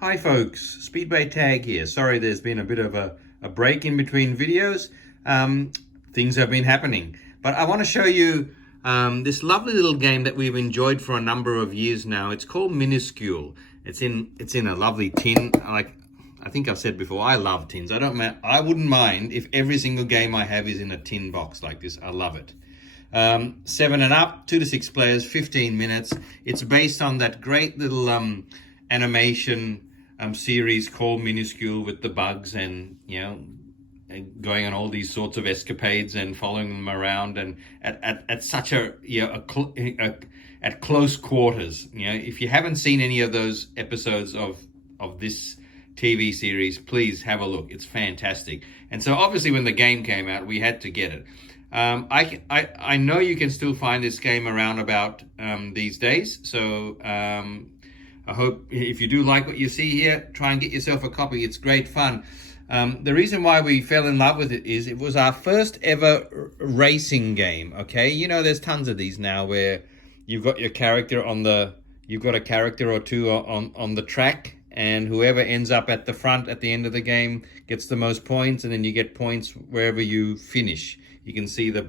Hi folks, Speedway Tag here. Sorry there's been a bit of a break in between videos. Things have been happening. But I want to show you this lovely little game that we've enjoyed for a number of years now. It's called Minuscule. It's in a lovely tin. I think I've said before, I love tins. I wouldn't mind if every single game I have is in a tin box like this. I love it. 7 and up, 2 to 6 players, 15 minutes. It's based on that great little animation series called Minuscule with the bugs and going on all these sorts of escapades and following them around and at such at close quarters. If you haven't seen any of those episodes of this TV series, please have a look. It's fantastic. And so obviously when the game came out, we had to get it. I know you can still find this game around about these days. So I hope if you do like what you see here, try and get yourself a copy. It's great fun. The reason why we fell in love with it is it was our first ever racing game. Okay, there's tons of these now where you've got your character you've got a character or two on the track, and whoever ends up at the front at the end of the game gets the most points, and then you get points wherever you finish. You can see the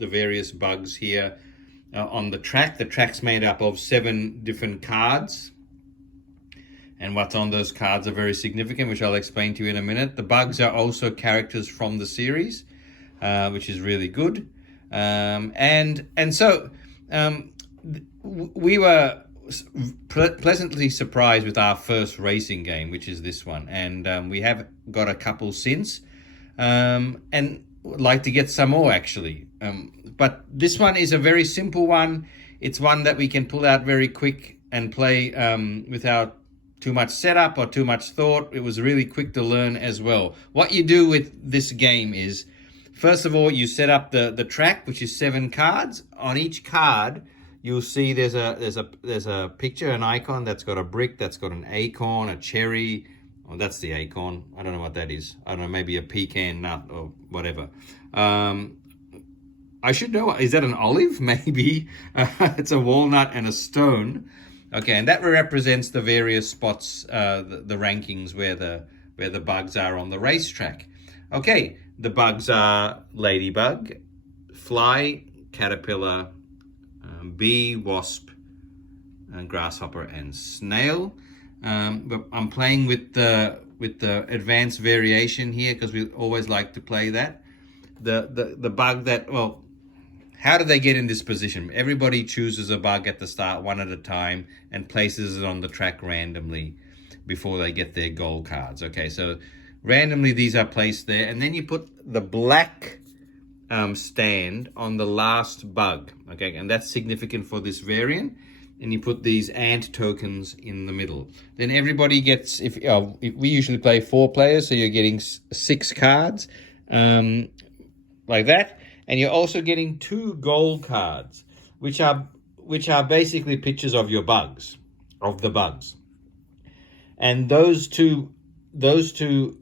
various bugs here on the track. The track's made up of 7 different cards. And what's on those cards are very significant, which I'll explain to you in a minute. The bugs are also characters from the series, which is really good. So we were pleasantly surprised with our first racing game, which is this one. And we have got a couple since, and would like to get some more actually. But this one is a very simple one. It's one that we can pull out very quick and play without too much setup or too much thought. It was really quick to learn as well. What you do with this game is, first of all, you set up the track, which is 7 cards. On each card, you'll see there's a picture, an icon that's got a brick, that's got an acorn, a cherry. Oh, that's the acorn. I don't know what that is. I don't know, maybe a pecan nut or whatever. I should know. Is that an olive? Maybe. It's a walnut and a stone. Okay, and that represents the various spots, the rankings where the bugs are on the racetrack. Okay, the bugs are ladybug, fly, caterpillar, bee, wasp, and grasshopper and snail. But I'm playing with the advanced variation here because we always like to play that. The bug that, well, how do they get in this position? Everybody chooses a bug at the start, one at a time, and places it on the track randomly before they get their goal cards. Okay, so randomly these are placed there, and then you put the black stand on the last bug. Okay, and that's significant for this variant. And you put these ant tokens in the middle. Then everybody gets, if we usually play 4 players, so you're getting 6 cards like that. And you're also getting 2 gold cards, which are basically pictures of your bugs, of the bugs. And those two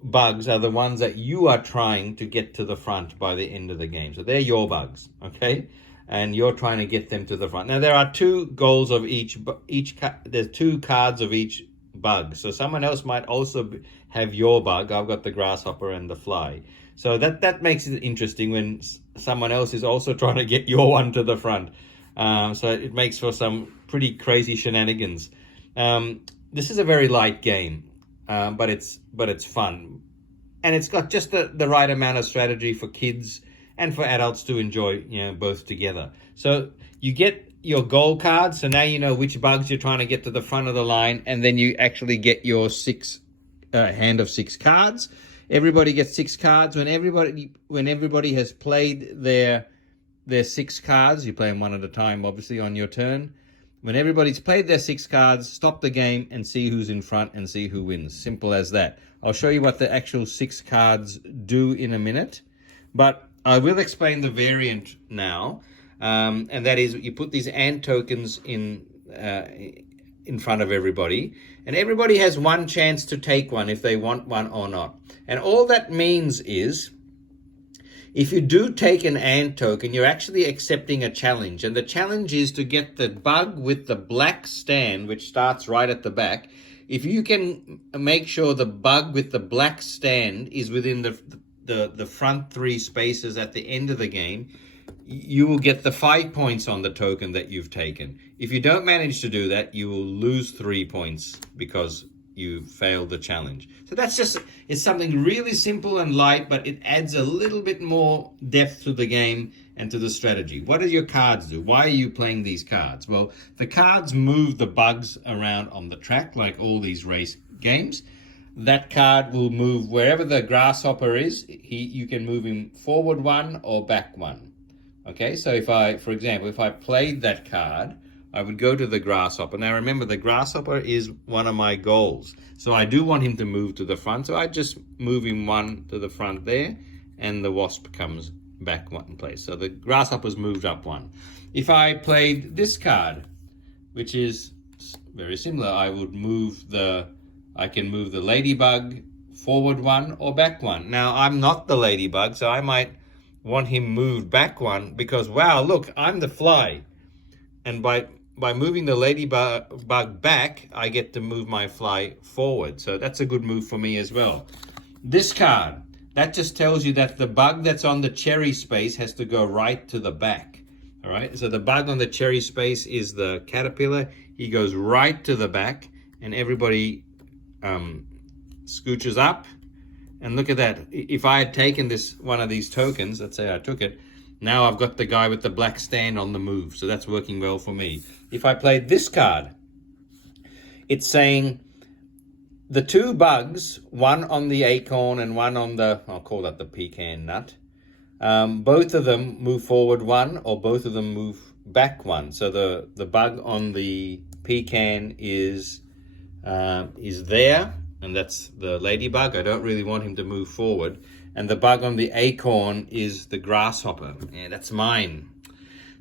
bugs are the ones that you are trying to get to the front by the end of the game. So they're your bugs, okay? And you're trying to get them to the front. Now there are 2 goals of there's 2 cards of each bug. So someone else might also have your bug. I've got the grasshopper and the fly. So that makes it interesting when someone else is also trying to get your one to the front. So it makes for some pretty crazy shenanigans. This is a very light game, but it's fun. And it's got just the right amount of strategy for kids and for adults to enjoy, both together. So you get your goal cards, so now you know which bugs you're trying to get to the front of the line, and then you actually get your hand of 6 cards. Everybody gets 6 cards. When everybody has played their 6 cards, you play them one at a time, obviously, on your turn. When everybody's played their 6 cards, stop the game and see who's in front and see who wins. Simple as that. I'll show you what the actual 6 cards do in a minute, but I will explain the variant now, and that is you put these ant tokens in front of everybody, and everybody has 1 chance to take one if they want one or not. And all that means is, if you do take an ant token, you're actually accepting a challenge, and the challenge is to get the bug with the black stand, which starts right at the back, if you can make sure the bug with the black stand is within the front 3 spaces at the end of the game, you will get the 5 points on the token that you've taken. If you don't manage to do that, you will lose 3 points because you failed the challenge. So that's just, it's something really simple and light, but it adds a little bit more depth to the game and to the strategy. What do your cards do? Why are you playing these cards? Well, the cards move the bugs around on the track like all these race games. That card will move wherever the grasshopper is. You can move him forward 1 or back 1. Okay, so if I, for example, if I played that card, I would go to the grasshopper. Now remember, the grasshopper is one of my goals. So I do want him to move to the front. So I just move him 1 to the front there, and the wasp comes back 1 place. So the grasshopper's moved up 1. If I played this card, which is very similar, I can move the ladybug forward 1 or back 1. Now I'm not the ladybug, so I might want him moved back 1 because, wow, look, I'm the fly. And by moving the ladybug back, I get to move my fly forward. So that's a good move for me as well. This card, that just tells you that the bug that's on the cherry space has to go right to the back. All right, so the bug on the cherry space is the caterpillar. He goes right to the back, and everybody scooches up. And look at that. If I had taken one of these tokens, let's say I took it, now I've got the guy with the black stand on the move. So that's working well for me. If I played this card, it's saying the 2 bugs, one on the acorn and one on the, I'll call that the pecan nut, both of them move forward 1 or both of them move back 1. So the bug on the pecan is there. And that's the ladybug. I don't really want him to move forward. And the bug on the acorn is the grasshopper. Yeah, that's mine.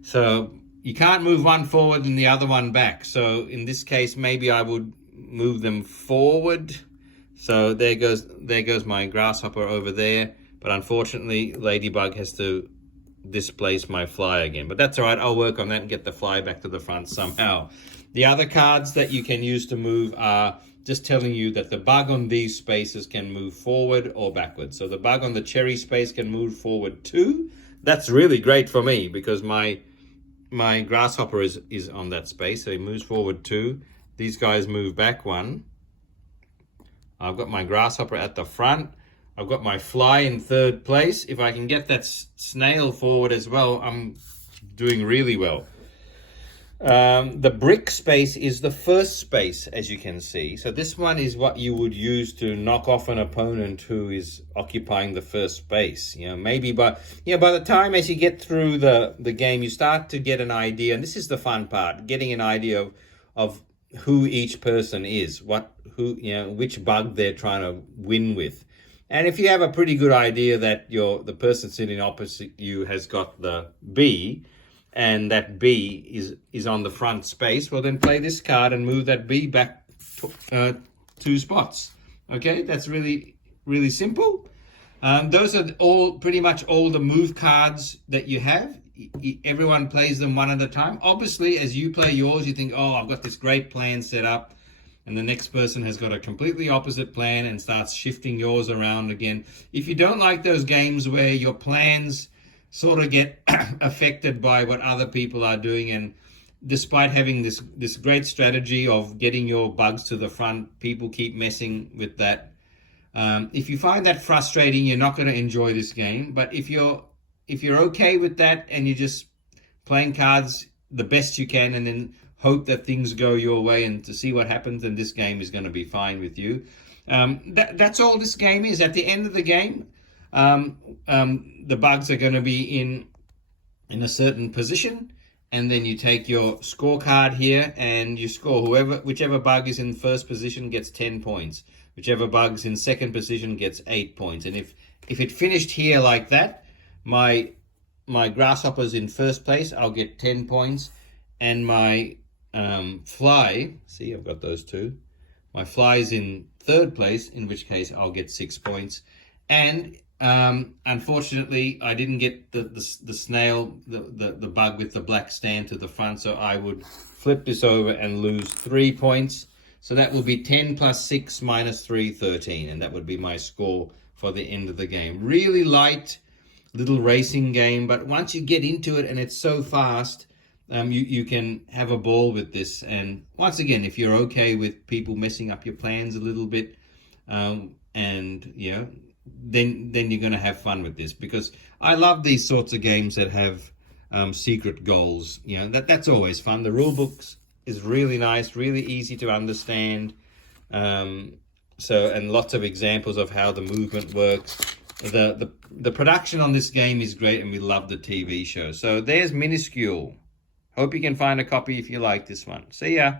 So you can't move one forward and the other one back. So in this case, maybe I would move them forward. So there goes my grasshopper over there. But unfortunately, ladybug has to displace my fly again. But that's all right. I'll work on that and get the fly back to the front somehow. The other cards that you can use to move are just telling you that the bug on these spaces can move forward or backwards. So the bug on the cherry space can move forward 2. That's really great for me because my grasshopper is on that space. So he moves forward 2. These guys move back 1. I've got my grasshopper at the front. I've got my fly in 3rd place. If I can get that snail forward as well, I'm doing really well. The brick space is the first space, as you can see. So this one is what you would use to knock off an opponent who is occupying the first space. Maybe by the time as you get through the game, you start to get an idea, and this is the fun part, getting an idea of who each person is, which bug they're trying to win with. And if you have a pretty good idea that the person sitting opposite you has got the bee, and that bee is on the front space, well, then play this card and move that bee back 2 spots. Okay, that's really, really simple. Those are pretty much all the move cards that you have. Everyone plays them one at a time. Obviously, as you play yours, you think, oh, I've got this great plan set up, and the next person has got a completely opposite plan and starts shifting yours around again. If you don't like those games where your plans sort of get affected by what other people are doing, and despite having this great strategy of getting your bugs to the front, people keep messing with that. If you find that frustrating, you're not going to enjoy this game. But if you're okay with that and you're just playing cards the best you can and then hope that things go your way and to see what happens, then this game is going to be fine with you. That's all this game is. At the end of the game, the bugs are going to be in a certain position, and then you take your scorecard here and you score. Whichever bug is in first position gets 10 points. Whichever bug's in second position gets 8 points. And if it finished here like that, my grasshopper's in first place, I'll get 10 points, and my fly, see, I've got those 2. My fly's in third place, in which case I'll get 6 points. And unfortunately, I didn't get the snail, the bug with the black stand to the front, so I would flip this over and lose 3 points. So that will be 10 plus 6 minus 3, 13. And that would be my score for the end of the game. Really light little racing game, but once you get into it and it's so fast, you can have a ball with this. And once again, if you're okay with people messing up your plans a little bit, and you know, then you're going to have fun with this, because I love these sorts of games that have secret goals. You know, that's always fun. The rule books is really nice, really easy to understand. So, and lots of examples of how the movement works. The production on this game is great, and we love the TV show. So there's Minuscule. Hope you can find a copy if you like this one. See ya.